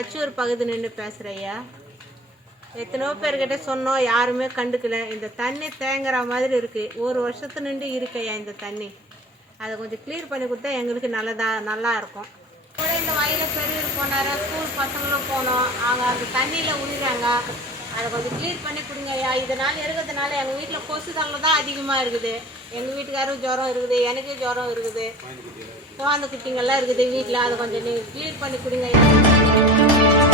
கச்சூர் பகுதி நின்று பேசுகிறேன் ஐயா. எத்தனையோ பேர்கிட்ட சொன்னோம், யாருமே கண்டுக்கல. இந்த தண்ணி தேங்குற மாதிரி இருக்குது, ஒரு வருஷத்து நின்று இருக்கையா இந்த தண்ணி. அதை கொஞ்சம் கிளியர் பண்ணி கொடுத்தா எங்களுக்கு நல்லா இருக்கும். கூட இந்த வயலில் பெரியவர் போனார், ஸ்கூல் பசங்களும் போனோம், அவங்க அந்த தண்ணியில் உயிராங்க. அதை கொஞ்சம் கிளியர் பண்ணி கொடுங்க ஐயா. இதனால் இருக்கிறதுனால எங்கள் வீட்டில் கொசு தொல்லை தான் அதிகமாக இருக்குது. எங்கள் வீட்டுக்காரும் ஜுரம் இருக்குது, எனக்கு ஜுரம் இருக்குது, குழந்தை குட்டிங்கெல்லாம் இருக்குது வீட்டில். அதை கொஞ்சம் நீங்கள் கிளியர் பண்ணி கொடுங்க ஐயா.